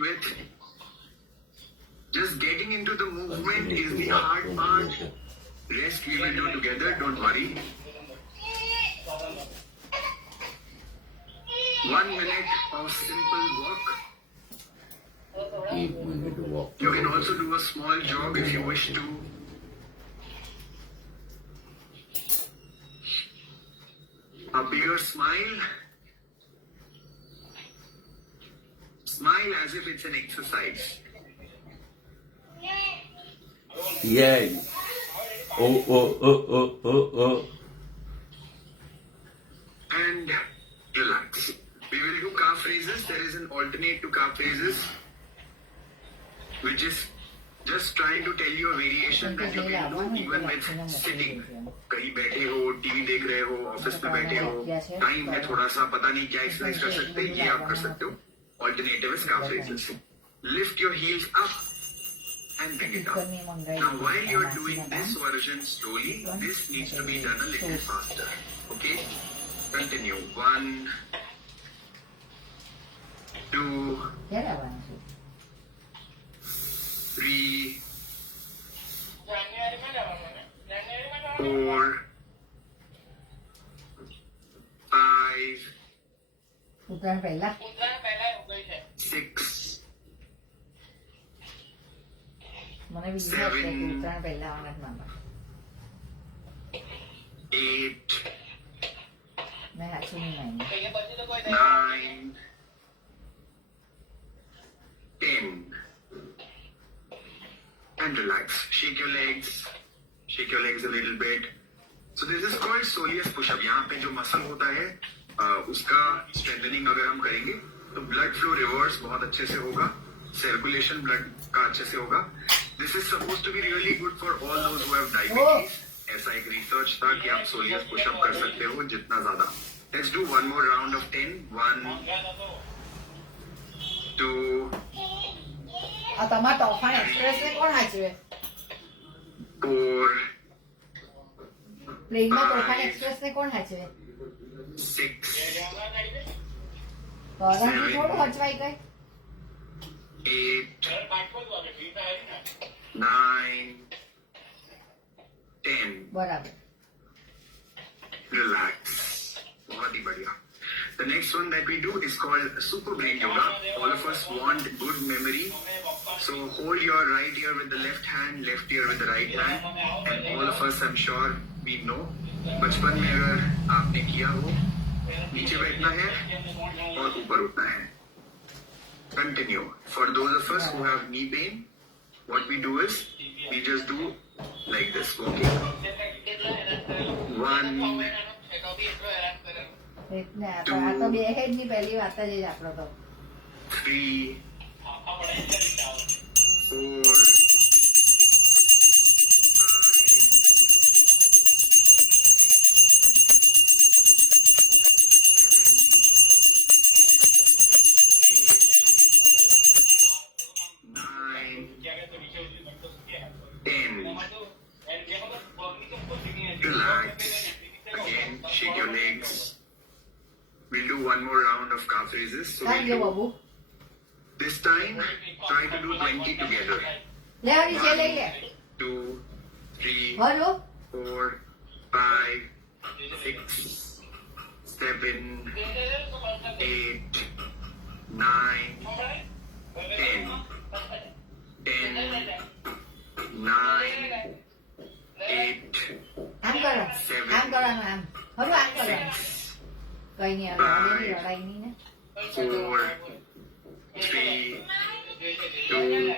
begin with. Just getting into the movement is the hard part. Rest we will do together, don't worry. 1 minute of simple walk. 1 minute walk. You can also do a small jog if you wish to. A bigger smile. Smile as if it's an exercise. Yeah. Oh. And relax. We will do calf raises. There is an alternate to calf raises, which is just trying to tell you a variation that you can do even with sitting. कहीं बैठे हो, TV देख रहे हो, office में बैठे हो, time है थोड़ा सा, पता नहीं क्या एक्सरसाइज कर सकते हैं, ये आप कर सकते हो. Alternative is calf raises. Lift your heels up and bring it down. Now while you are doing this version slowly, this needs to be done a little faster. Okay? Continue. 1, 2, 3, 4, 5, Uttarayan પહેલા 6, મને બી ઉત્તરાયણ પહેલા આવવાના જ મામા 8, મેં સાચું નહીં માની 9, 10. And relax. Shake your legs. Shake your legs a little bit. So this is called soleus push-up. यहाँ पे जो मसल होता है उसका स्ट्रेंथनिंग अगर हम करेंगे तो ब्लड फ्लो रिवर्स बहुत अच्छे से होगा, सर्कुलेशन ब्लड का अच्छे से होगा. This is suppose to be really good for all those who have diabetes. ऐसा एक रिसर्च था कि आप सोलियस पुशअप कर सकते हो जितना ज्यादा. Let's do one more round of 10. 1, 2, તમારા તોફાન એક્સપ્રેસ ને કોણ સાચવે 4, પ્લેનમાં તોફાન એક્સપ્રેસ ને કોણ સાચવે 6, ગોરાથી થોડું હચવાઈ ગઈ 8, 9, 10. બરાબર Relax. बहुत ही बढ़िया. The next one that we do is called super brain yoga. All of us want good memory. So hold your right ear with the left hand, left ear with the right hand. And all of us, I'm sure, we know. बचपन में अगर आपने किया हो, नीचे बैठना है और ऊपर उठना है. Continue. For those of us who have knee pain, what we do is we just do like this, walking. 1, આ તો બે હેડ ની પહેલી વાત જ આપણો તો 3, 4, 10. Relax. Again, shake your legs. We'll do one more round of calf raises. So Thank you, we'll Babu. do, this time, try to do 20 together. લે હરી છે લઈ લે 2, 3, હલો 4, 5, 6, 7, 8, 9, 10. 10, 9, 8, આમ કરો આમ કરવાનું આમ હરું આમ કરવાનું 6, કઈ નહીં હવે લડાઈ નહીં ને 4, 3, 2,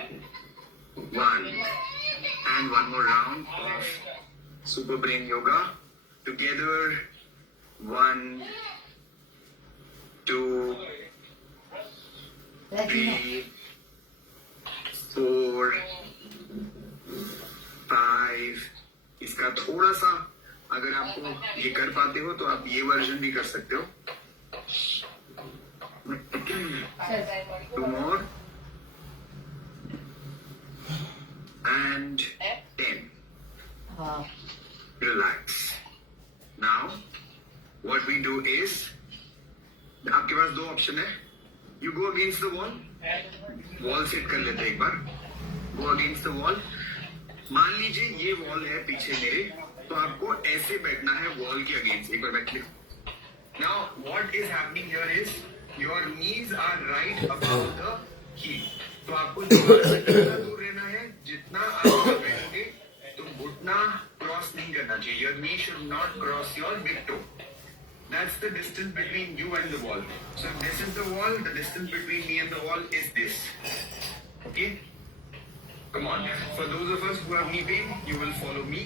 1. And one more round of super brain yoga. Together. 1, 2, 3, 4, 5. इसका थोड़ा सा अगर आपको ये कर पाते हो तो आप ये वर्जन भी कर सकते हो. 2 more. And 10. હા Relax. Now, what we do is, आपके पास 2 ऑप्शन है. You go against the wall. Wall set कर लेते हैं एक बार. Go against the wall. मान लीजिए ये वॉल है पीछे मेरे, तो आपको ऐसे बैठना है वॉल के अगेंस्ट. एक बार बैठ लो. Now what is happening here is your knees are right about the heel. तो आपको जितना दूर रहना है, जितना आप बैठोगे तो घुटना क्रॉस नहीं करना चाहिए. Your knee should not cross your big toe. That's the distance between you and the wall. So if this is the wall, the distance between me and the wall is this. Okay? Come on. For those of us who have knee pain, you will follow me.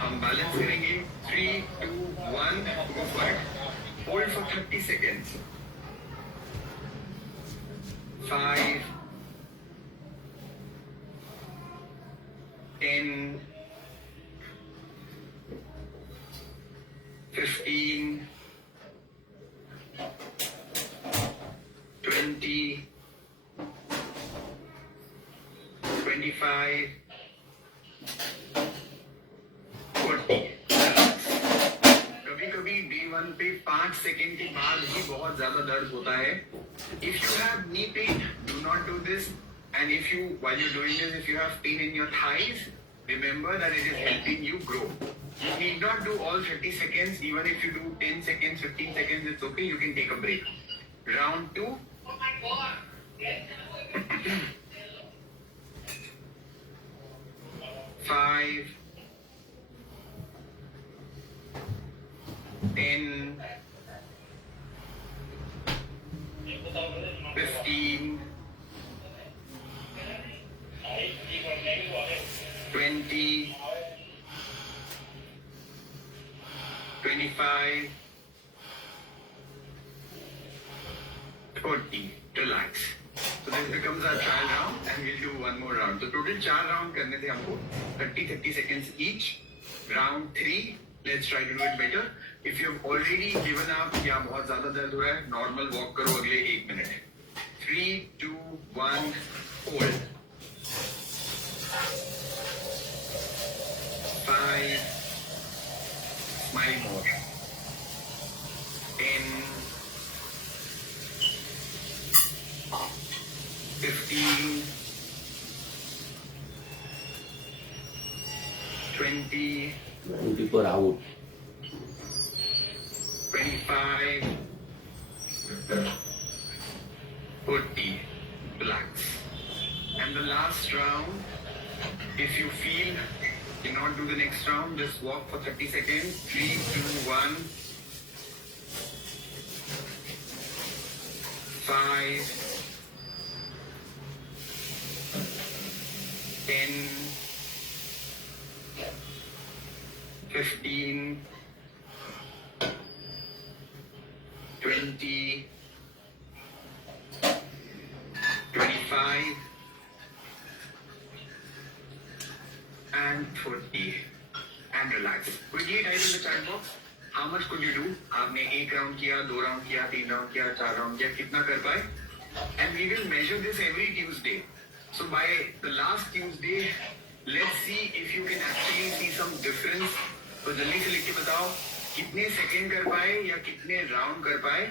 हम balance करेंगे. 3, 2, 1, go for it. Hold for 30 seconds. 5, 10, 15, 20, 25, 40. कभी-कभी day 1 पे 5 second के बाद ही बहुत ज्यादा दर्द होता है. If you have knee pain, do not do this. And if you, while you're doing this, if you have pain in your thighs, remember that it is helping you grow. You need not do all 30 seconds. Even if you do 10 seconds, 15 seconds, it's okay. You can take a break. Round 2. Oh my God. 5, 10, 15, 20, 25, 40. Relax. So this becomes our trial round and we'll do one more round. So total 4 round करने थे हमको 30 seconds each. Round 3, let's try to do it better. If you've already given up या बहुत ज़्यादा दर्द हो रहा है, normal walk करो अगले 1 minute. 3, 2, 1, hold. 5, smile more. 10, 15, 20, 24 out. 25, 40. Relax. And the last round, if you feel cannot do the next round, just walk for 30 seconds. 3, 2, 1. 5, 10, 15, 20, 25, and 30. And relax. Quickly type in the chat box. How much could you do? आपने 1 round किया, 2 round किया, 3 round किया, 4 round किया, कितना कर पाए? And we will measure this every Tuesday. So by the last Tuesday, let's see if you can actually see some difference. तो जल्दी से लिख के बताओ कितने सेकंड कर पाए या कितने राउंड कर पाए.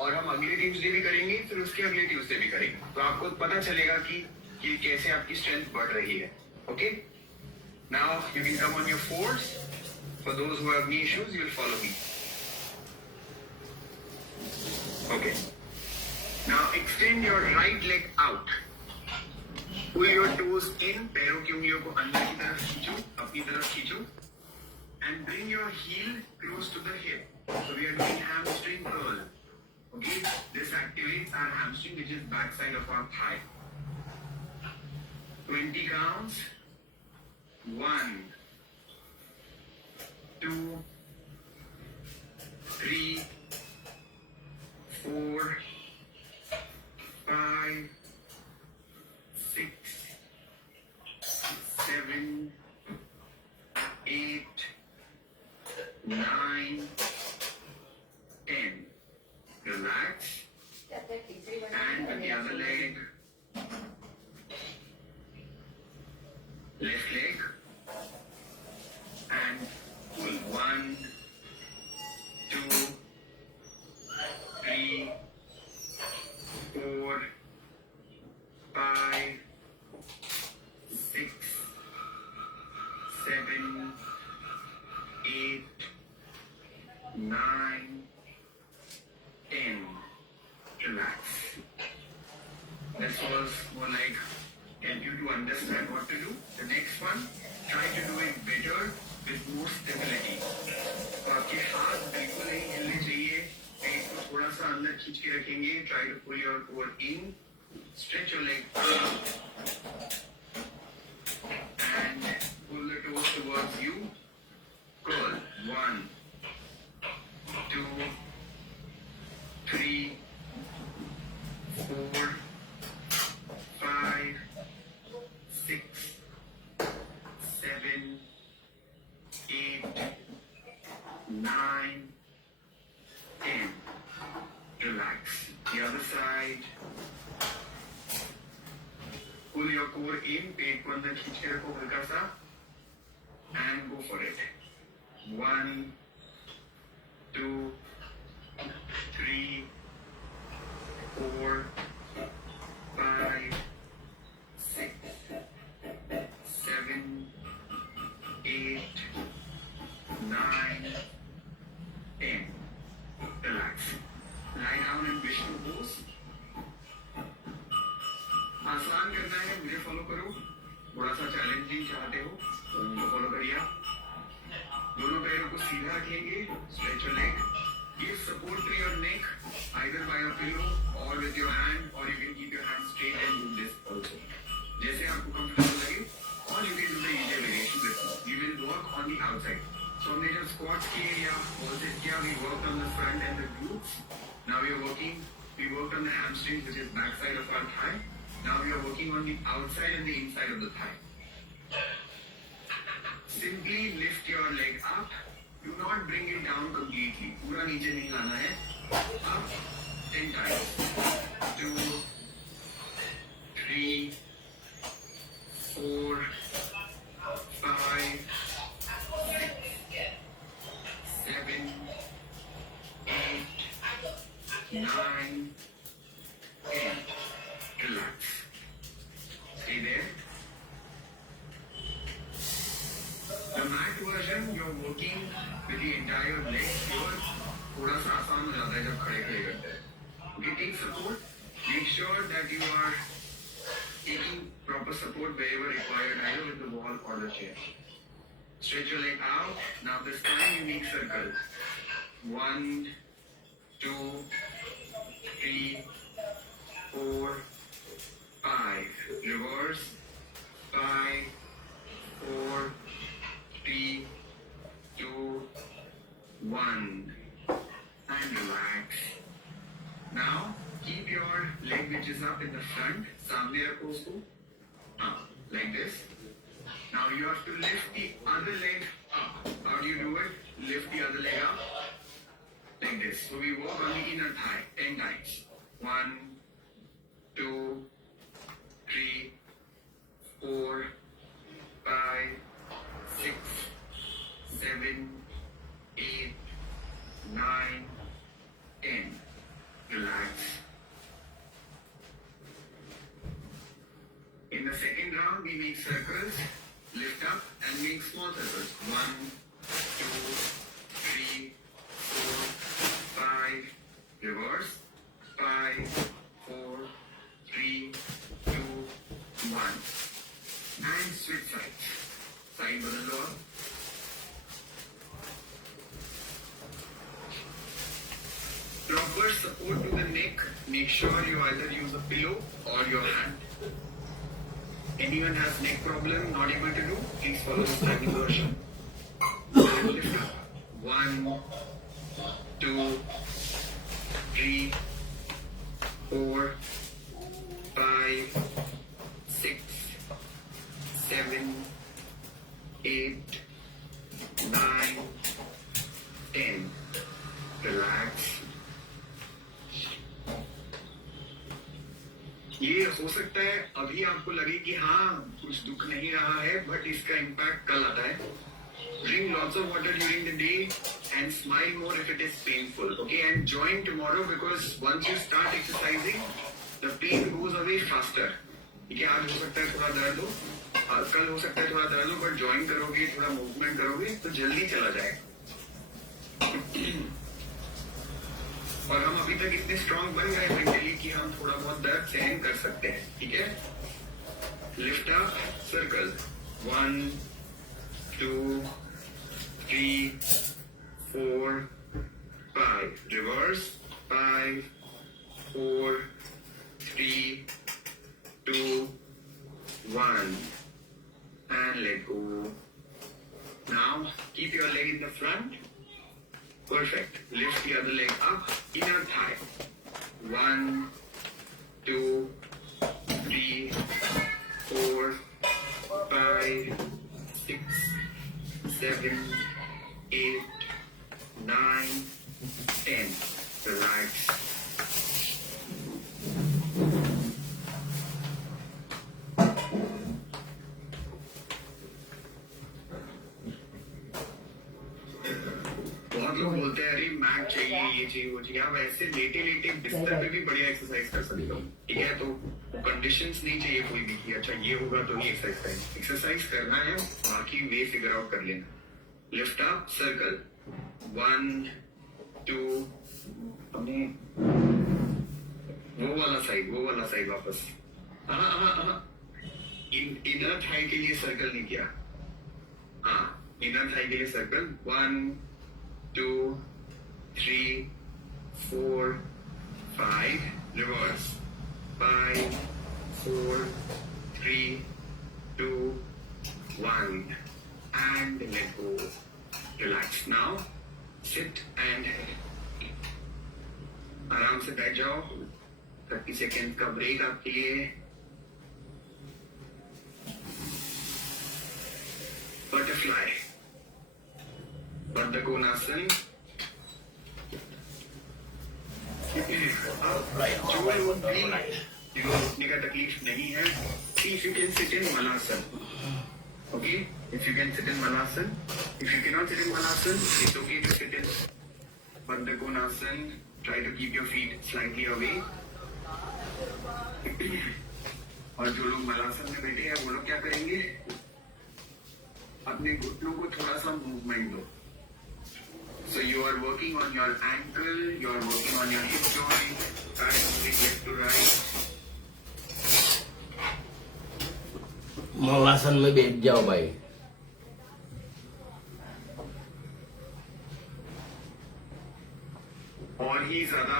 और हम अगले ट्यूसडे भी करेंगे, फिर उसके अगले ट्यूसडे भी करेंगे. तो आपको पता चलेगा कि कैसे आपकी स्ट्रेंथ बढ़ रही है. Okay? Now you can come on your fours. For those who have knee issues, you will follow me. Okay. Now extend your right leg out. Pull your toes in. पैरों की उंगलियों को अंदर की तरफ खींचो, अपनी तरफ खींचो. And bring your heel close to the hip. So we are doing hamstring curl. Okay. This activates our hamstring, which is back side of our thigh. 20 counts. 1, 2, 3, 4, 5, 6, 7, 8, 9, 10. Relax. And the other leg. Left leg. And pull. 1, 2, 3, 4, 5, 6, 7, 8, 9, 10. Relax. This was more like help you to understand what to do. The next one, try to do it better with more stability. तो आपके हाथ बिल्कुल नहीं हिलने चाहिए. पेट को थोड़ा सा अंदर खींच के रखेंगे. Try to pull your core in. Stretch your leg and pull the toes towards you. Curl. 1, 2, 3, 4, 5, 6, 7, 8, 9, 10. Relax. The other side. Pull your core in. पेट को अंदर खींच के रखो हल्का सा. And go for it. 1, 2, 3, 4, 5, 6, 7, 8, 9, 10. Relax. Lie down in Vishnu pose. आसान करना है, मुझे फॉलो करो. थोड़ा सा चैलेंजिंग चाहते हो तो मुझे फॉलो करिए. दोनों पैरों को सीधा रखेंगे. Stretch your leg. Give support to your neck either by a pillow or with your hand, or you can keep your hand straight and do this also. जैसे आपको comfortable लगे. Or you can do the easier variation with me. We will work on the outside. So हमने जब squats किए या pulses किया, we worked on the front and the glutes. Now we worked on the hamstrings, which is back side of our thigh. Now we are working on the outside and the inside of the thigh. Simply lift your leg up. Do not bring it down completely. पूरा नीचे नहीं लाना है. Up 10 times. 2, 3, 4, 5, 6, 7, 8, 9, 10. Relax. Stay there. The mat version, you're working with the entire leg here. थोड़ा सा आसान हो जाता है जब खड़े खड़े करते हैं. Okay, take support. Make sure that you are taking proper support wherever required, either with the wall or the chair. Stretch your leg out. Now this time you make circles. 1, 2, 3, 4, 5. Reverse. 5, 4, 3, 2, 1. And relax. Now keep your leg which is up in the front. सामने रखो उसको. Like this. Now you have to lift the other leg up. How do you do it? Lift the other leg up. Like this. So we work on the inner thigh 10 times. 1, 2, 3, 4, 5, 6, 7, 8, 9, 10. Relax. In the second round, we make circles, lift up and make small circles. 1, 2, 3, 4, 5. Reverse. 5, 4, 3, 2, 1. And switch sides. Side बदल लो आप. Proper support to the neck. Make sure you either use a pillow or your hand. Anyone has neck problem, not able to do, please follow the standing version. And lift up. 1, 2, 3, 4, 5, 6, 7, 8, 9, 10. Relax. ये हो सकता है अभी आपको लगे कि हाँ कुछ दुख नहीं रहा है, बट इसका इम्पैक्ट कल आता है. Drink lots of water during the day and smile more if it is painful. Okay, and join tomorrow because once you start exercising, the pain goes away faster. ठीक है, आज हो सकता है थोड़ा दर्द हो, और कल हो सकता है थोड़ा दर्द हो, बट ज्वाइन करोगे, थोड़ा मूवमेंट करोगे तो जल्दी चला जाएगा। और हम अभी तक इतने स्ट्रांग बन गए मेंटली कि हम थोड़ा बहुत दर्द सहन कर सकते हैं। ठीक है, lift up, circle, 1 2 3 4 5, reverse, 5 4 3 2 1, and let go. Now keep your leg in the front. Perfect. Lift the other leg up, inner thigh. 1 2 3 4 5 6 7 8 9 10. Relax. बहुत लोग बोलते हैं अरे मैट चाहिए, ये चाहिए, वो चाहिए। आप ऐसे लेटे लेटे बिस्तर पे भी बढ़िया एक्सरसाइज कर सकते हो। ठीक है, तो कंडीशंस नहीं चाहिए कोई भी कि अच्छा ये होगा तो ही एक्सरसाइज करें। एक्सरसाइज करना है, बाकी वे फिगर आउट कर लेना। लिफ्ट अप, सर्कल, 1 2, अपने वो वाला साइड वापस। इनर थाई के लिए सर्कल नहीं किया। हाँ, इनर थाई के लिए circle, 1 2 3 4 5, reverse, 5 4 3 2 1, and let go. Relax now. Sit and आराम से बैठ जाओ। 30 सेकेंड का ब्रेक आपके लिए। बटरफ्लाई, बद्धकोणासन। जो लोग भी जिनको उठने का तकलीफ नहीं है, if you can sit in Malasana, okay? If you can sit in Malasana, if you cannot sit in Malasana, it's okay to sit in Bardhakonasana. Try to keep your feet slightly away. और जो लोग मलासन में बैठे हैं वो लोग क्या करेंगे, अपने घुटनों को थोड़ा सा मूवमेंट दो। So you are working on your ankle, you are working on your hip joint, try to bring left to right. Malasana में बैठ जाओ भाई। और ही ज्यादा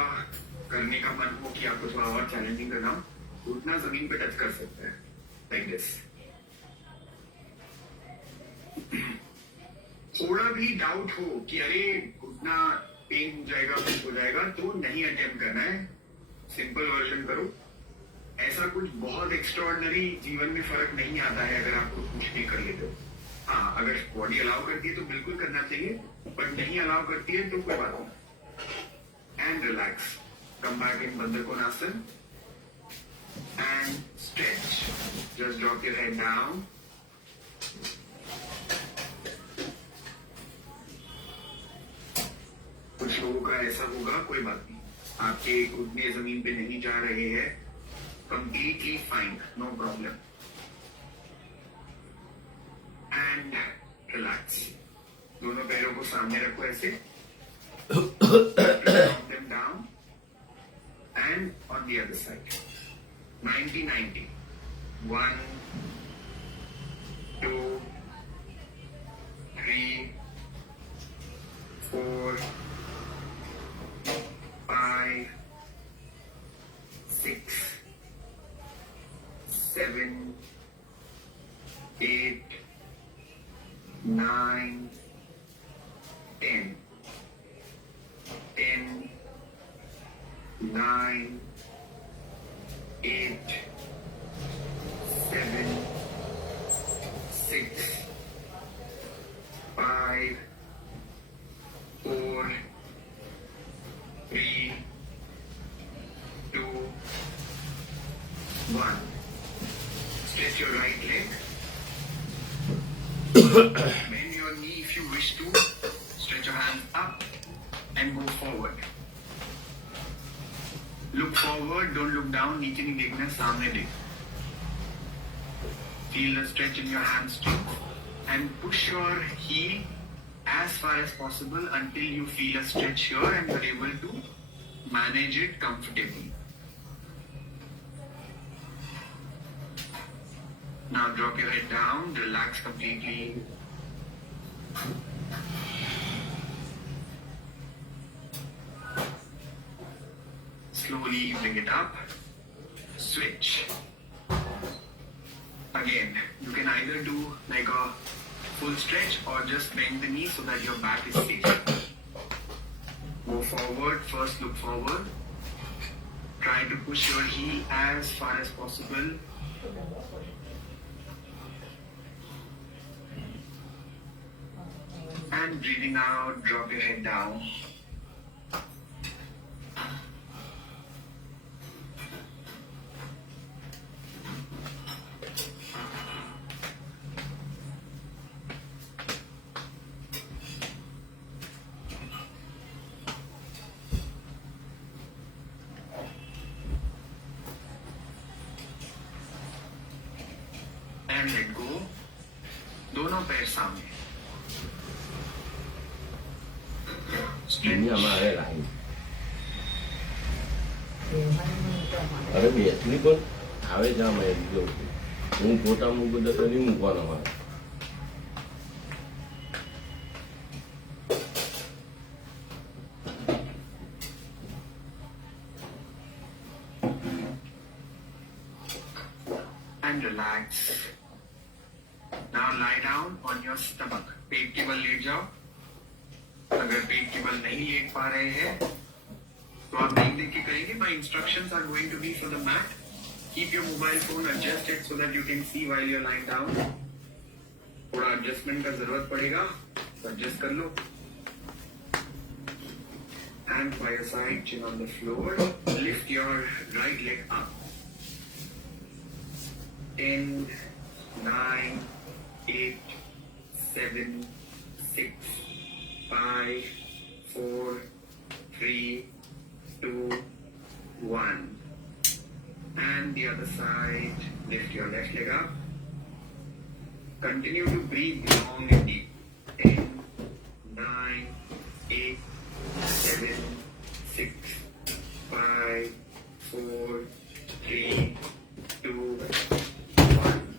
करने का मन हो कि आपको थोड़ा और चैलेंजिंग करना हो, घुटना जमीन पे टच कर सकते हैं, लाइक दिस। थोड़ा भी डाउट हो कि अरे घुटना पेन हो जाएगा, कुछ हो जाएगा, तो नहीं अटेम्प्ट करना है, सिंपल वर्जन करो। ऐसा कुछ बहुत एक्स्ट्राऑर्डिनरी जीवन में फर्क नहीं आता है अगर आप कुछ भी कर लेते हो। हाँ, अगर बॉडी अलाउ करती है तो बिल्कुल करना चाहिए, बट नहीं अलाउ करती है तो कोई बात नहीं। And relax. Come back in Bandhakonasana and stretch. Just drop your head down. कुछ लोगों का ऐसा होगा, कोई बात नहीं, आपके घुटने जमीन पे नहीं जा रहे हैं, completely fine, no problem. And relax. दोनों पैरों को सामने रखो ऐसे। Drop them down and on the other side. 90-90. 1 2 3 4 5 6 7 8 9 10. 10 9 8 7 6 5 4 3 2 1. Stretch your right leg. Bend your knee if you wish to. Stretch your hands up and go forward. Look forward, don't look down. नीचे नहीं देखना, सामने देख। Feel the stretch in your hamstrings and push your heel as far as possible until you feel a stretch here and you're able to manage it comfortably. Now drop your head down, relax completely. Slowly bring it up. Switch. Again, you can either do like a full stretch or just bend the knee so that your back is safe. Go forward, first look forward. Try to push your heel as far as possible. And breathing out, drop your head down. And let go. दोनों पैर सामने. Ini sama ada lain. เดี๋ยวมันมีตัวมัน Ada biar ni pun awak jangan main dulu. Mung kota mung kota tu ni mung kau nama. And relax. Now lie down on your stomach. पेट के बल late जाओ. अगर पेट के बल नहीं लेट पा रहे हैं तो आप देख के करेंगे. My instructions are going to be for the mat. Keep your mobile phone adjusted so that you can see while you're lying down. थोड़ा adjustment का जरूरत पड़ेगा तो adjust कर लो. Hand by your side, chin on the floor. Lift your right leg up. 10, 9, 8, 7, 6, 5, 4, 3, 2, 1. And the other side, lift your left leg up. Continue to breathe long and deep. 10, 9, 8, 7, 6, 5, 4, 3, 2, 1.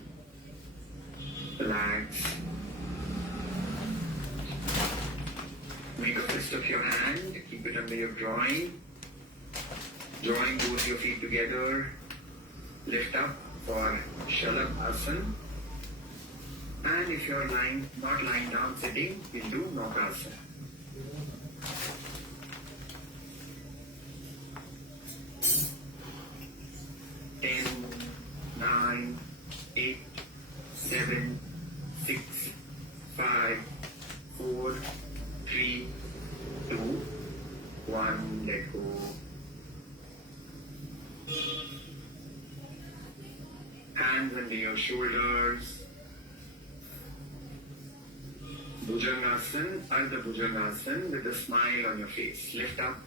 Relax. Make a fist of your hand, keep it under your groin. Drawing both your feet together. Lift up for Shalabhasana. And if you're not lying down sitting, we'll do Naukasana. Ten, 9, 8, 7, 6, 5, 4, 3, 2, 1. Let go. Hands under your shoulders. Bhujangasana, Ardha Bhujangasana with a smile on your face. Lift up.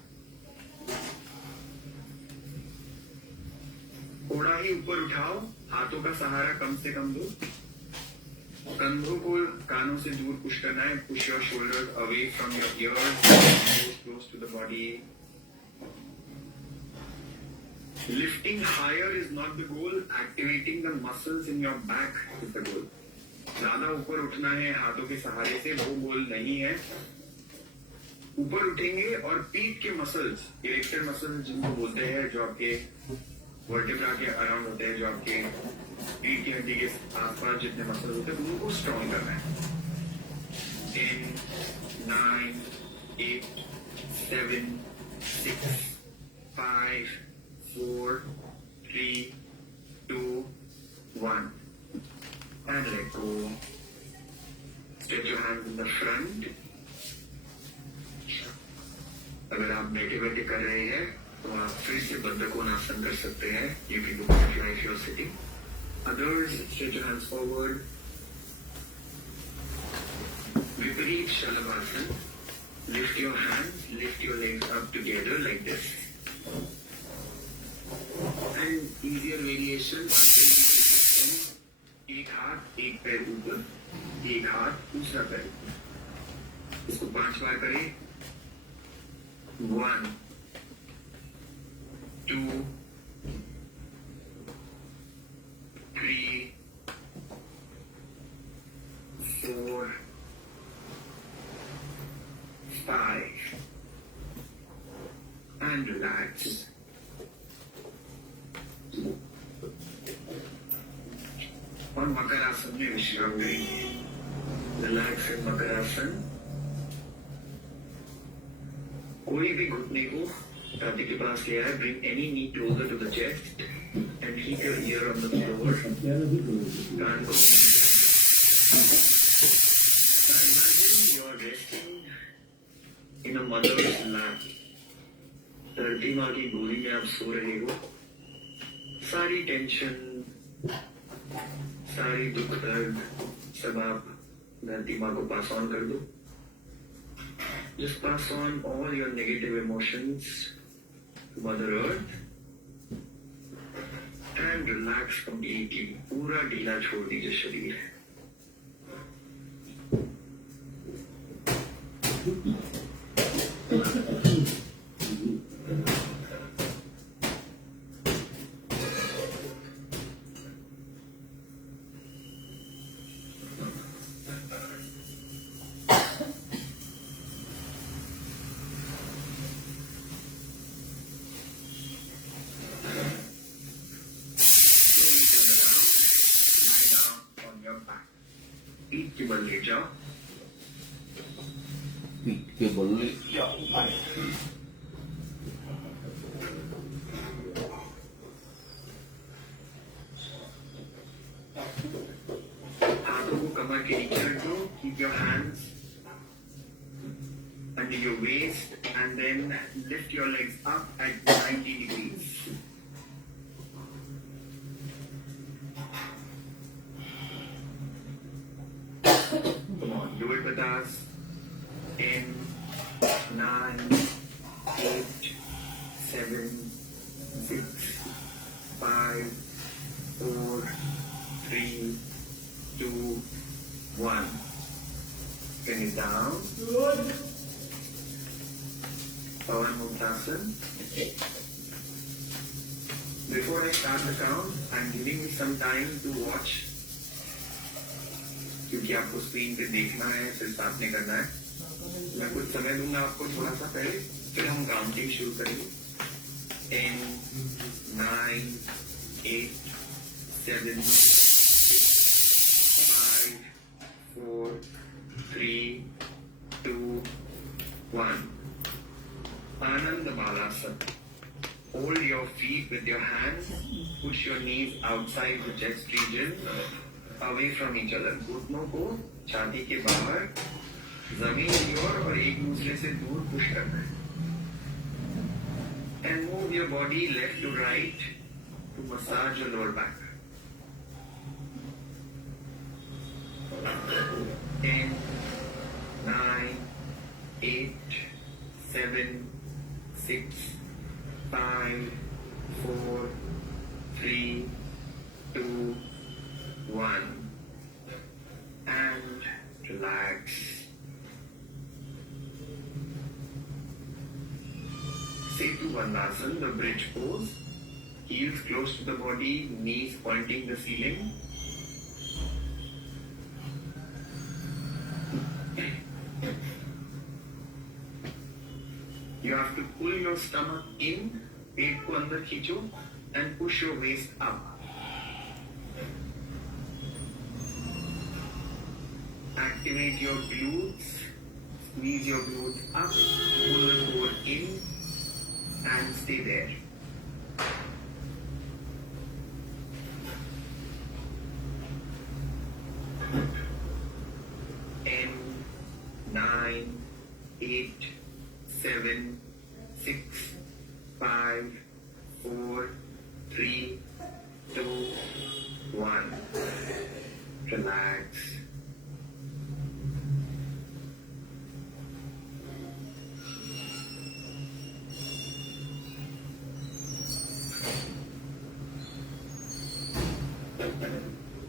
थोड़ा ही ऊपर उठाओ. हाथों का सहारा कम से कम दो. कंधों को कानों से दूर पुश करना है. Push your shoulders away from your ears. Close to the body. Lifting higher is not the goal. Activating the muscles in your back is the goal. ज्यादा ऊपर उठना है हाथों के सहारे से, वो गोल नहीं है. ऊपर उठेंगे और पीठ के मसल्स, इरेक्टर मसल्स जिनको बोलते हैं, जो आपके वर्टिब्रा के अराउंड होते हैं, जो आपके पीठ की हड्डी के आसपास जितने मसल होते हैं, उनको स्ट्रॉन्ग करना है. 10, 9, 8, 7, 6, 5, 4, 3, 2, 1. And let go. Stretch your hands in the front. अगर आप बैठे बैठे कर रहे हैं तो आप फिर से बद्धकोणासन कर सकते हैं. You can do butterfly if you're sitting. Others, stretch your hands forward. Viparit Shalabhasana. Lift your hands, lift your legs up together like this. And easier variation until you get 10. एक पैर ऊपर, एक हाथ दूसरा पैर ऊपर। इसको 5 बार करें। 1 2 3 4 5 and relax. और मकर आसन में विश्राम करेंगे। रिलैक्स इन मकर आसन। कोई भी घुटने को छाती के पास ले आए। Bring any knee closer to the chest and keep your ear on the floor. कान को imagine you are resting in a mother's lap. धरती माँ की गोदी में आप सो रहे हो। सारी टेंशन, सारी दुख दर्द सब आप धरती माँ को पास ऑन कर दो। Just pass on all your negative emotions to Mother Earth and relax completely. पूरा ढीला छोड़ दीजिए शरीर। Slowly turn around, lie down on your back. पीठ के बल लेट जाओ। पीठ के बल ले जाओ भाई। हाथों को कमर के नीचे रखो। Keep your hands under your waist and then lift your legs up at 90 degrees. Come on, do it with us. In 9, 8, 7, 6, 5, 4, 3, 2, 1. Bring it down. Pawan Muktasan. Before I start the count, I'm giving you some time to watch. क्योंकि आपको screen पे देखना है, फिर साथ में करना है। मैं कुछ समय दूंगा आपको थोड़ा सा पहले, फिर हम काउंटिंग शुरू करेंगे। 10, 9, 8, 7, 6, 5, 4, 3, 2, 1. Anand Balasana. Hold your feet with your hands. Push your knees outside the chest region, away from each other. घुटनों को छाती के बाहर जमीन की ओर और एक दूसरे से दूर पुश करना है। And move your body left to right to massage your lower back. 10, 9, 8, 7, 6, 5, 4, 3, 2, 1. And relax. Setu Bandhasan, the bridge pose. Heels close to the body, knees pointing the ceiling. You have to pull your stomach in, पेट को अंदर खींचो, and push your waist up. Activate your glutes, squeeze your glutes up, pull the core in, and stay there. 10, 9, 8, 7, 6, 5, 4, 3, 2, 1. Relax.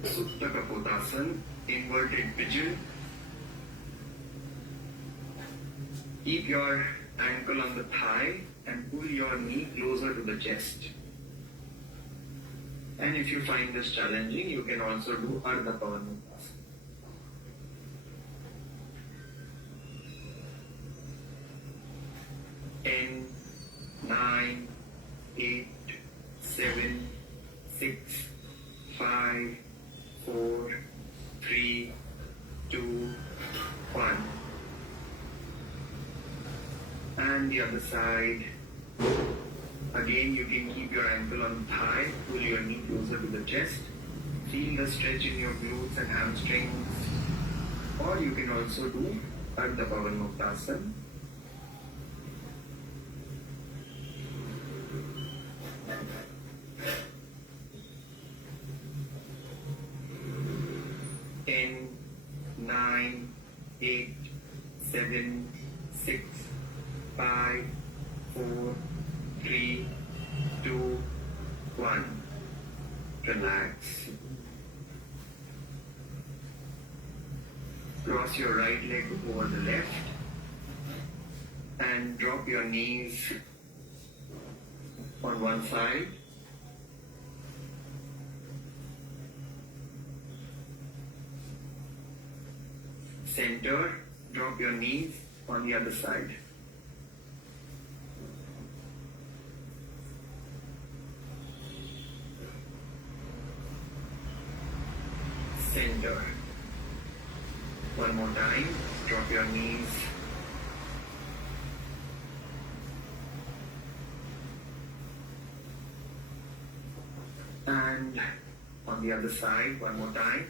Supta Kapotasana, inverted pigeon. Keep your ankle on the thigh and pull your knee closer to the chest. And if you find this challenging, you can also do Ardha Pavanmuktasana. 10, 9, 8, 7, 6, 5, 4, 3, 2, 1. And the other side. Again, you can keep your ankle on the thigh, pull your knee closer to the chest. Feel the stretch in your glutes and hamstrings. Or you can also do Ardha Pavanmuktasana. Ten, 9, 8, 7, 6, 5, 4, 3, 2, 1. Relax. Cross your right leg over the left and drop your knees on one side. Center, drop your knees on the other side. Center. One more time, drop your knees. And on the other side, one more time.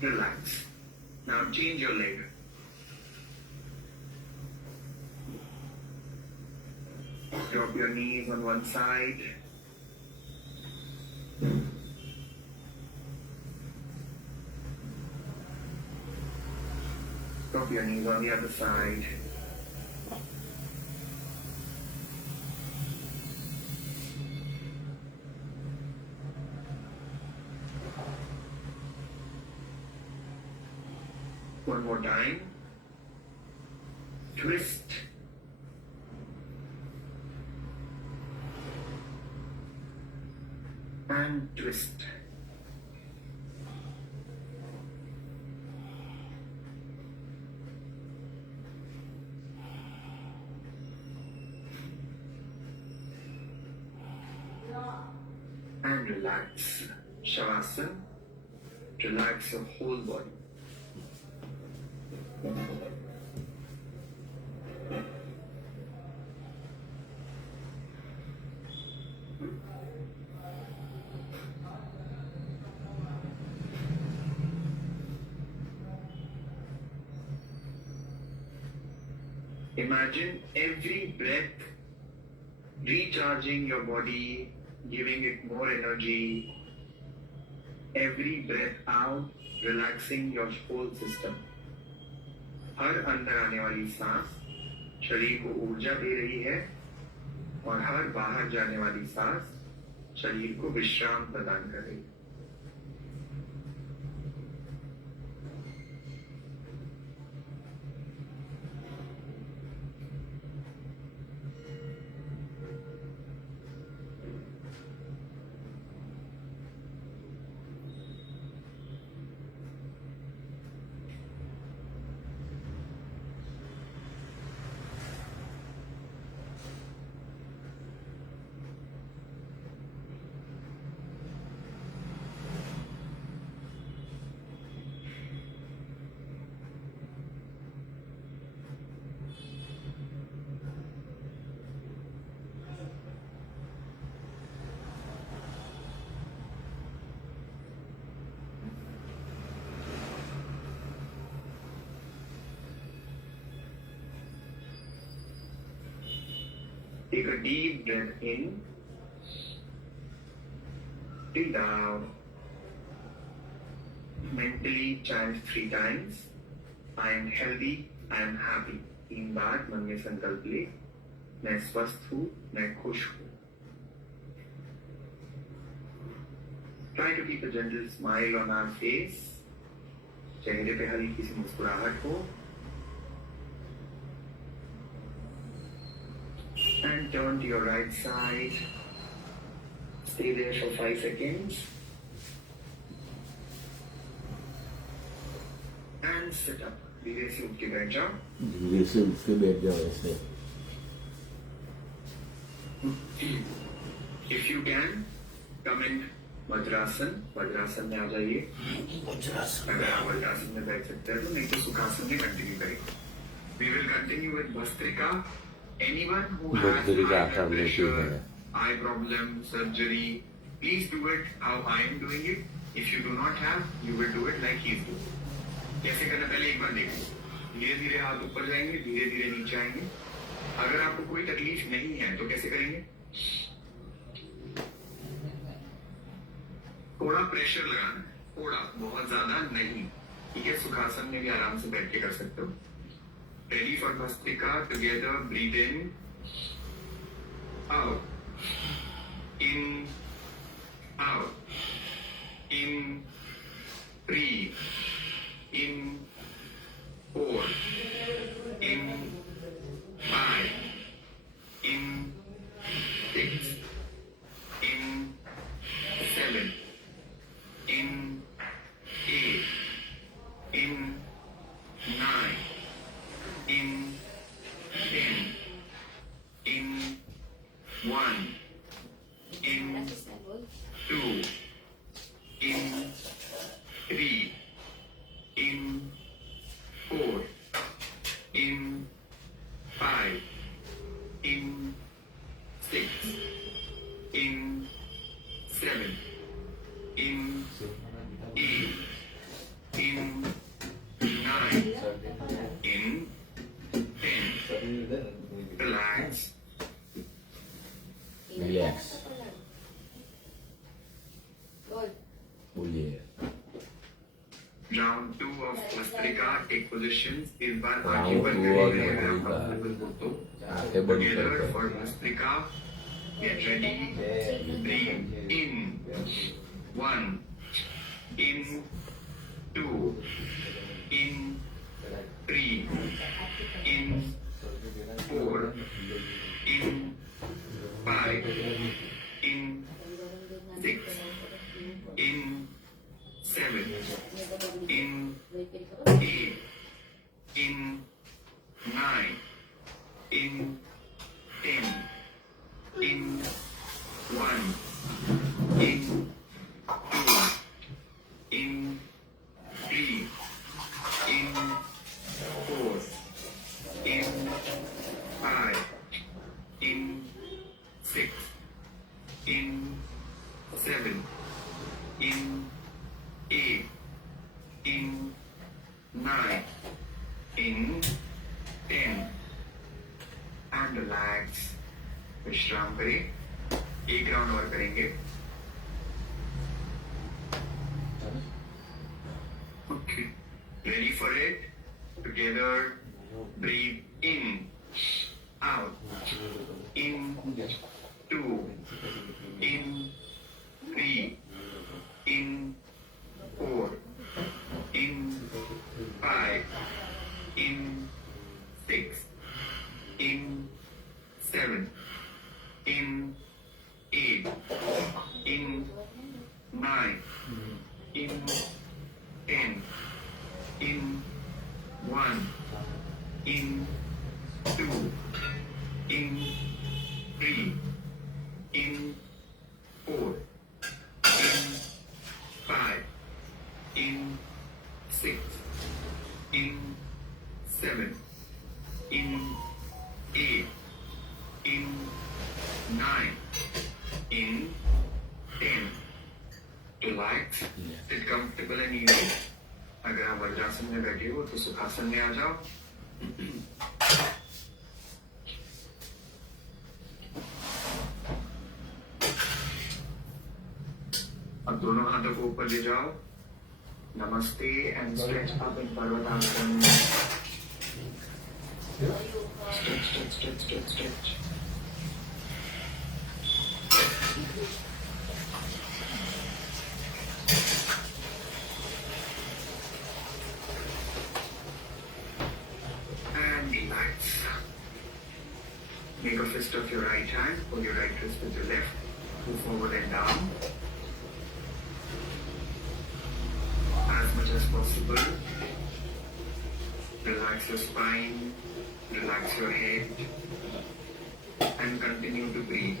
Relax. Now change your leg. Drop your knees on one side. Drop your knees on the other side. One more time. Twist. And twist. And relax. Shavasana. Relax your whole body. Imagine every breath recharging your body, giving it more energy. Every breath out, relaxing your whole system. हर अंदर आने वाली सांस शरीर को ऊर्जा दे रही है और हर बाहर जाने वाली सांस शरीर को विश्राम प्रदान कर रही है. Take a deep breath in, breathe out. Mentally chant 3 times. I am healthy, I am happy. 3 बार मन में संकल्प ले. मैं स्वस्थ हूँ, मैं खुश हूँ. Try to keep a gentle smile on our face. चेहरे पे हल्की सी मुस्कुराहट हो. And turn to your right side. Stay there for 5 seconds. And sit up. धीरे से उठ के बैठ जाओ. धीरे से उठ के बैठ जाओ ऐसे. If you can, come in vajrasana. Vajrasana में आ जाइए. अगर आप वज्रासन में बैठ सकते हैं तो नहीं तो सुखासन में कंटिन्यू करेंगे. We will continue with Bhastrika. Anyone who has high blood pressure, eye problem, surgery, please do it how I am doing it. If you do not have, you will do it like he is doing. कैसे करना पहले एक बार देखो. धीरे धीरे हाथ ऊपर जाएंगे, धीरे धीरे नीचे आएंगे. अगर आपको कोई तकलीफ नहीं है तो कैसे करेंगे? थोड़ा प्रेशर लगाना है, थोड़ा, बहुत ज्यादा नहीं. ठीक है, सुखासन में भी आराम से बैठ के कर सकते हो. Ready for Bhastrika. Together, breathe in, out, in, out, in, 3, in, 4, in, 5, in, 6, in, 7, in, 8, in, 9, in, 10, in, 1, in, 2, in, 3, in, 4, in, 5, in, 6, in, 7, in, 8, in, 9, in, 10. Relax. Relax. बोलिए. Round 2 of Bhastrika. Take positions. इस बार Round आगे बढ़ 2 of रहे हैं. Bhastrika. Comfortable हो तो. आंखें बंद Together कर for Bhastrika. Get ready. Breathe in. 1. In. 2. In. 3. In. 4. In. 5. In. 6. In. 7. In. 8. In. 9. In. 10. In. 1. In. 2. In. 3. In. 4. In. 5. In. 6. In. 7. In. 8. In. 9. In. 10. And relax. विश्राम करें. एक राउंड और करेंगे. Okay. Ready for it? Together. Breathe in. Out. In. 2. In. 3. In. 4. In. 5. In. 6. In. 7. In. 8. In. 9. In. 10. In. 1. In. 2. In. 3. In. 4. In. 5. In. 6. In. 7. In. 8. In. 9. In. 10. Relax. Sit comfortable and easy. अगर आप वज्रासन में बैठे हो तो सुखासन में आ जाओ. अब दोनों हाथों को ऊपर ले जाओ. नमस्ते and stretch up in Parvatasana. Stretch, stretch, stretch, stretch, stretch. Make a fist of your right hand, pull your right wrist with your left, move forward and down. As much as possible. Relax your spine, relax your head, and continue to breathe.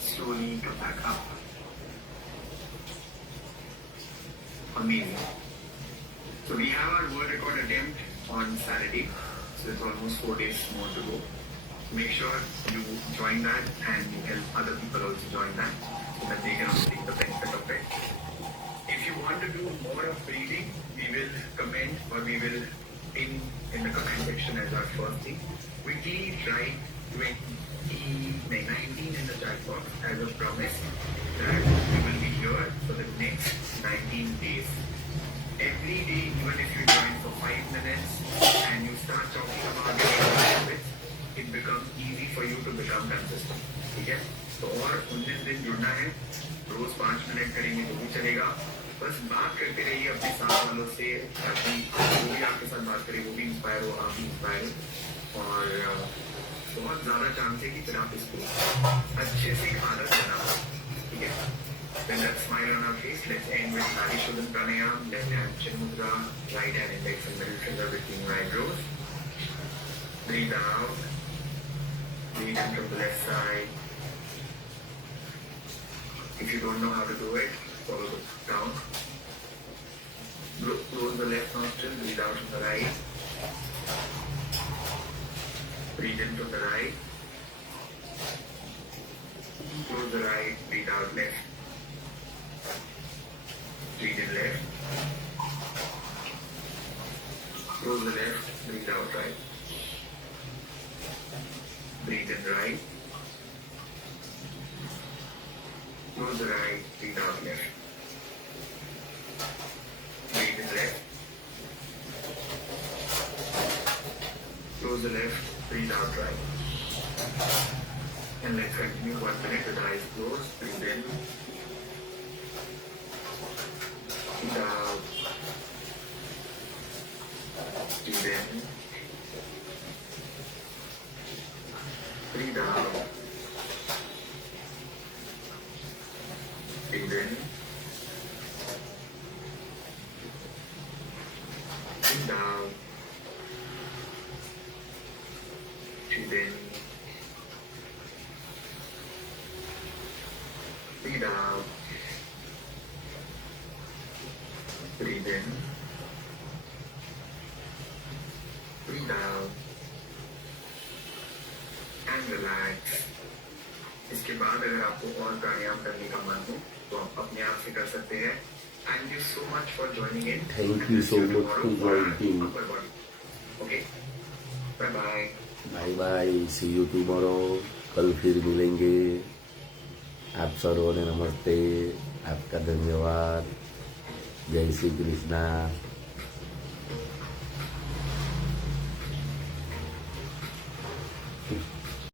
Slowly come back up. Amazing. So we have our world record attempt on Saturday. So it's almost 4 days more to go. Make sure you join that and you help other people also join that so that they can also take the benefit of it. If you want to do more of breathing, we will comment or we will pin in the comment section as our first thing. Quickly write 19 in the chat box as a promise that we will be here for the next 19 days. Every day, even if you join for 5 minutes and you start talking about your habits, it becomes easy for you to become consistent. ठीक है? तो और 19 दिन जुड़ना है, रोज 5 minute करेंगे तो भी चलेगा. बस बात करते रहिए अपने साथ वालों से ताकि वो भी आपके साथ बात करे, वो भी इंस्पायर हो, आप भी इंस्पायर हो. और बहुत ज्यादा चांस है कि फिर आप इसको अच्छे से एक आदत बनाओ. ठीक है? Then that smile on our face. Let's end with Narishodhan Pranayam. Left hand Chin Mudra, right hand index and middle finger between your eyebrows. Breathe out. Breathe in from the left side. If you don't know how to do it, follow the count. Close the left nostril. Breathe out from the right. Breathe in from the right. Close the right. Breathe out left. Breathe in left. Close the left. Breathe out right. Breathe in right. Close the right. Breathe out left. Breathe in left. Close the left. Breathe out right. And let's continue 1 minute with eyes closed. Breathe in. Breathe out. Breathe in. Breathe out. Breathe in. Breathe out. Breathe in. Breathe out. Breathe in. Breathe out. And relax. इसके बाद अगर आपको और प्राणायाम करने का मन हो तो आप अपने आप से कर सकते हैं. Thank you so much for joining in. Thank you so much for joining. Okay. Bye bye. Bye bye. See you tomorrow. कल फिर मिलेंगे. आप सर्वों ने नमस्ते. आपका धन्यवाद. जय श्री कृष्णा.